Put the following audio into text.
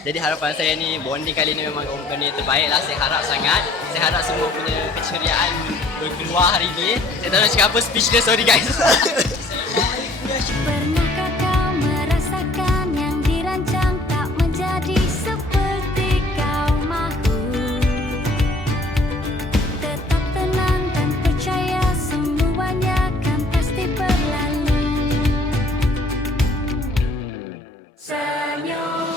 Jadi harapan saya ni bonding kali ni memang company terbaik lah. Saya harap sangat. Saya harap semua punya keceriaan berkeluar hari ni. Saya tak nak cakap apa speechless. Sorry guys. Hmm. Señor